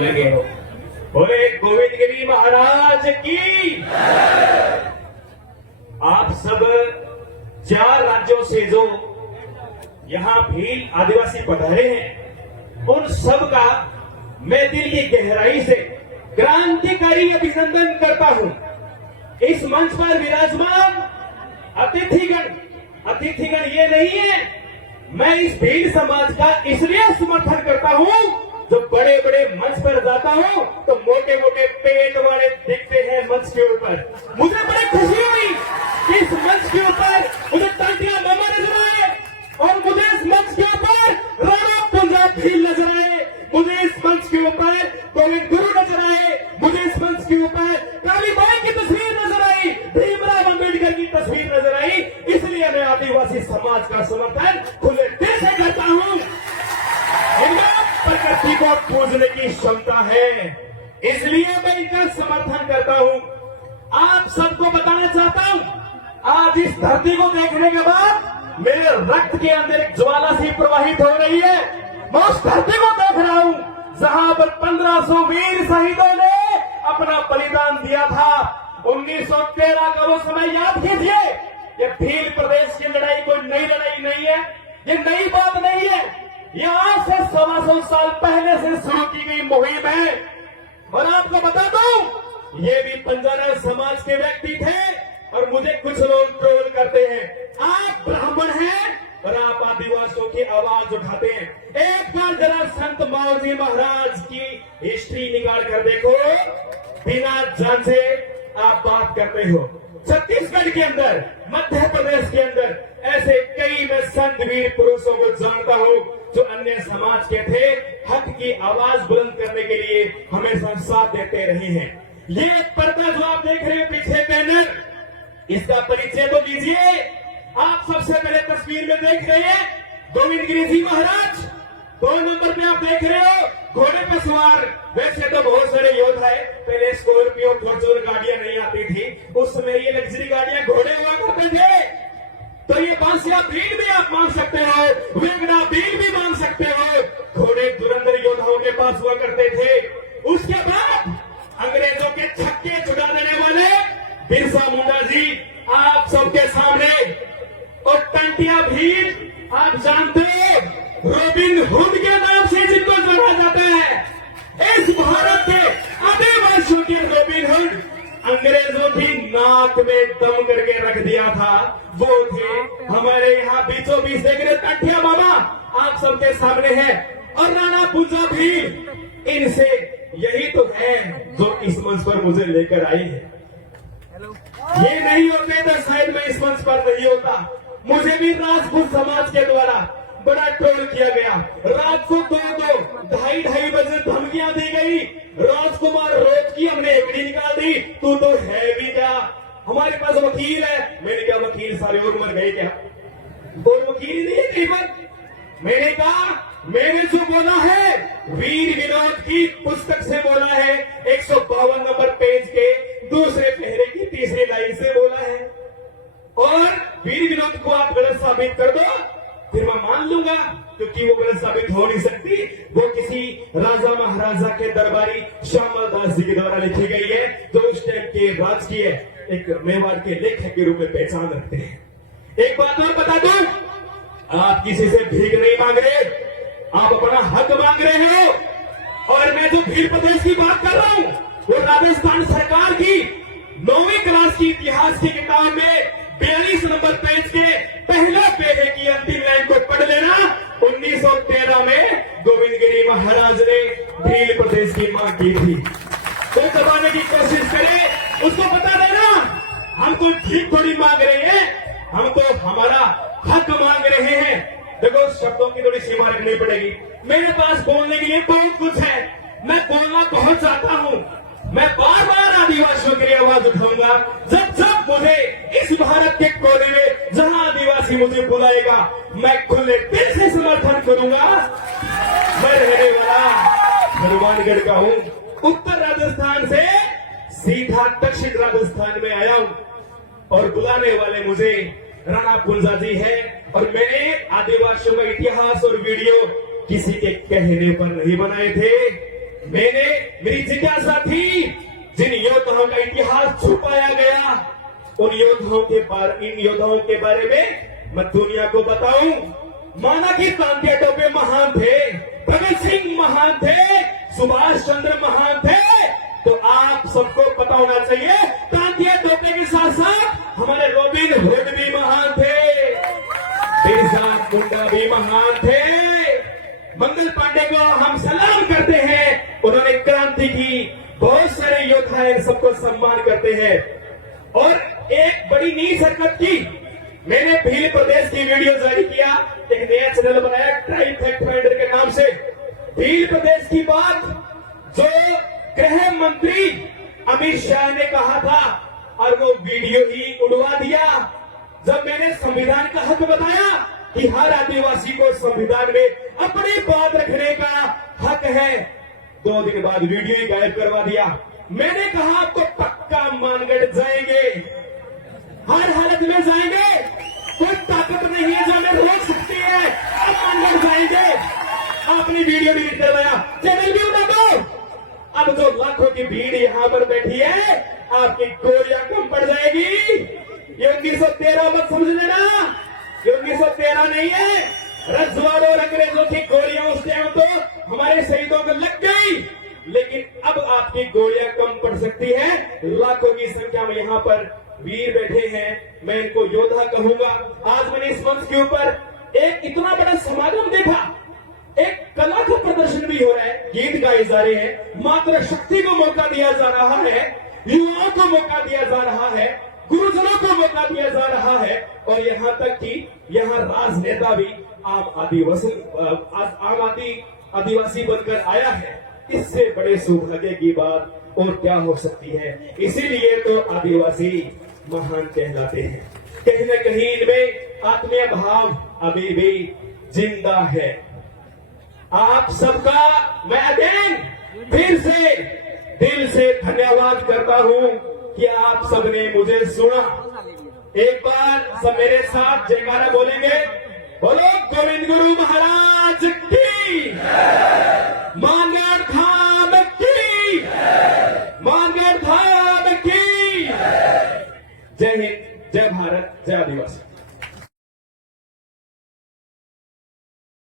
लगे हो। बोले गोविंद गिरी महाराज की। आप सब 4 राज्यों से जो यहाँ भील आदिवासी पधारे हैं, उन सब का मैं दिल की गहराई से क्रांतिकारी अभिनंदन करता हूं। इस मंच पर विराजमान अतिथिगण ये नहीं है, मैं इस भील समाज का इसलिए समर्थन करता हूं, जो बड़े बड़े मंच पर जाता हूं तो मोटे मोटे पेट वाले दिखते हैं मंच के ऊपर। मुझे बड़ी खुशी हुई कि इस मंच के ऊपर मुझे टांटिया मामा नजर आए, और मुझे इस मंच के ऊपर राणा पंजाब भील नजर आए, मुझे इस मंच के ऊपर गोविंद गुरु नजर आए, मुझे इस मंच के ऊपर कालीबाई की तस्वीर नजर आई, भीमराव अम्बेडकर की तस्वीर नजर आई। इसलिए मैं आदिवासी समाज का समर्थन खुले दिल से करता हूं। इनमें प्रकृति को पूजने की क्षमता है, इसलिए मैं इनका समर्थन करता हूं। आप सबको बताना चाहता हूं, आज इस धरती को देखने के बाद मेरे रक्त के अंदर एक ज्वाला सी प्रवाहित हो रही है। मैं उस धरती को देख रहा हूं जहां पर 1500 वीर शहीदों ने अपना बलिदान दिया था। 1913 का वो समय याद कीजिए। ये भील प्रदेश की लड़ाई कोई नई लड़ाई नहीं है, ये नई बात नहीं है, ये आज से 125 साल पहले से शुरू की गई मुहिम है। और आपको बता दूं, ये भी बंजारा समाज के व्यक्ति थे, और मुझे कुछ लोग ट्रोल करते हैं, आप ब्राह्मण हैं और आप आदिवासियों की आवाज उठाते हैं। एक बार जरा संत माओजी महाराज की हिस्ट्री निकाल कर देखो, बिना जान से आप बात करते हो। छत्तीसगढ़ के अंदर, मध्य प्रदेश के अंदर ऐसे कई मैं संत वीर पुरुषों को जानता हूं जो अन्य समाज के थे, हक की आवाज बुलंद करने के लिए हमेशा साथ देते रहे हैं। ये एक पर्दा जो आप देख रहे हैं पीछे बैनर, इसका परिचय तो लीजिए। आप सबसे पहले तस्वीर में देख रहे हैं गोविंद गिरी जी महाराज, 2 नंबर पे आप देख रहे हो घोड़े पे सवार। वैसे तो बहुत सारे योद्धा है, पहले स्कॉर्पियो फॉर्च्यूनर गाड़ियां नहीं आती थी, उस समय ये लग्जरी गाड़ियां घोड़े हुआ करते थे। तो ये बांसिया भील भी आप मान सकते हो, वेगड़ा भील भी मान सकते हो, घोड़े धुरंधर योद्धाओं के पास हुआ करते थे। उसके बाद अंग्रेजों के छक्के छुड़ा देने वाले बिरसा मुंडा जी आप सबके सामने, और टंटिया भील आप जानते हो, रॉबिन हुड के नाम से जिनको जाना जाता है। इस भारत के आदिवासियों के रॉबिन हुड अंग्रेजों की नाक में दम करके रख दिया था, वो थे हमारे यहाँ बीचों बीच देख रहे टंटिया मामा आप सबके सामने है, और राणा पुंजा भील। इनसे यही तो है जो इस मंच पर मुझे लेकर आई है। ये नहीं होते तो शायद मैं इस मंच पर नहीं होता। मुझे भी राजपूत समाज के द्वारा बड़ा ट्रोल किया गया। रात को 2-2, 2:30 बजे धमकियां दी गई। राजकुमार रोज की हमने एवडी निकाल दी, तू तो है भी क्या, हमारे पास वकील है। मैंने कहा वकील सारे और मर गए क्या, कोई वकील नहीं है कीमत। मैंने कहा मैंने जो बोला है वीर विनोद की पुस्तक से बोला है, 152 नंबर पेज के दूसरे पहरे की तीसरी लाइन से बोला है, और वीर विनोद को आप गलत साबित कर दो फिर मैं मान लूंगा, क्योंकि वो गलत साबित हो नहीं सकती। वो किसी राजा महाराजा के दरबारी श्यामल दास जी के द्वारा लिखी गई है, जो उस टाइम के राजकीय एक मेवाड़ के लेखक के रूप में पहचान रखते हैं। एक बात और बता दो, आप किसी से भीख नहीं मांग रहे, आप अपना हक मांग रहे हो। और मैं जो भील प्रदेश की बात कर रहा हूं, वो राजस्थान सरकार की 9वीं क्लास की इतिहास की किताब में 42 नंबर पेज के पहले पेज की अंतिम लाइन को पढ़ लेना। 1913 में गोविंद गिरी महाराज ने भील प्रदेश की मांग की थी। तो दबाने की कोशिश करे, उसको बता देना हम कोई भीख थोड़ी मांग रहे हैं, हम तो हमारा हक मांग रहे हैं। देखो शब्दों की थोड़ी सीमा रखनी पड़ेगी। मेरे पास बोलने के लिए बहुत कुछ है, मैं बोलना बहुत चाहता हूं, मैं बार बार आदिवासियों के लिए आवाज उठाऊंगा। जब जब मुझे इस भारत के कोने में जहां आदिवासी मुझे बुलाएगा, मैं खुले दिल से समर्थन करूंगा। मैं रहने वाला हनुमानगढ़ का हूं, उत्तर राजस्थान से सीधा दक्षिण राजस्थान में आया हूं, और बुलाने वाले मुझे राणा पुंजा जी है। और मैंने आदिवासियों का इतिहास और वीडियो किसी के कहने पर नहीं बनाए थे, मेरी जिज्ञासा थी, जिन योद्धाओं का इतिहास छुपाया गया, इन योद्धाओं के बारे में मैं दुनिया को बताऊं। माना कि तांत्या टोपे महान थे, भगत सिंह महान थे, सुभाष चंद्र महान थे, तो आप सबको पता होना चाहिए तांत्या टोपे के साथ साथ हमारे रॉबिन हुड भी महान थे, बिरसा मुंडा भी महान थे। मंगल पांडे को हम सलाम करते हैं, उन्होंने क्रांति की। बहुत सारे योद्धा इन सबको सम्मान करते हैं। और एक बड़ी नीच हरकत की, मैंने भील प्रदेश की वीडियो जारी किया, एक नया चैनल बनाया क्राइम फैक्ट फाइंडर के नाम से। भील प्रदेश की बात जो गृह मंत्री अमित शाह ने कहा था, और वो वीडियो ही उड़वा दिया। जब मैंने संविधान का हक बताया कि हर आदिवासी को संविधान में अपनी बात रखने का हक है, 2 दिन बाद वीडियो ही गायब करवा दिया। मैंने कहा आपको पक्का मानगढ़ जाएंगे, हर हालत में जाएंगे, कोई ताकत नहीं है जो हमें रोक सकती है, अब मानगढ़ जाएंगे। आपने वीडियो भी करवाया, चैनल भी उठा दो। अब जो लाखों की भीड़ यहां पर बैठी है, आपकी गोलियां कम पड़ जाएगी। ये 1913 मत समझ लेना, ये 1913 नहीं है। रजवाड़ और अंग्रेजों की गोलियां उस टाइम तो हमारे शहीदों को लग गई, लेकिन अब आपकी गोलियां कम पड़ सकती है। लाखों की संख्या में यहाँ पर वीर बैठे हैं, मैं इनको योद्धा कहूंगा। आज मैंने इस मंच के ऊपर एक इतना बड़ा समागम देखा, एक कला का प्रदर्शन भी हो रहा है, गीत गाए जा रहे हैं, मात्र शक्ति को मौका दिया जा रहा है, युवाओं को मौका दिया जा रहा है, गुरुजनों को मौका दिया जा रहा है, और यहाँ तक कि यहाँ राजनेता भी आम आदिवासी बनकर आया है। इससे बड़े सौभाग्य की बात और क्या हो सकती है। इसीलिए तो आदिवासी महान कहलाते हैं। कहीं न कहीं इनमें आत्मीय भाव अभी भी जिंदा है। आप सबका मैं अगेन फिर से दिल से धन्यवाद करता हूं कि आप सबने मुझे सुना। एक बार सब मेरे साथ जयकारा बोलेंगे, बोलो गोविंद गुरु महाराज की। मानगढ़ था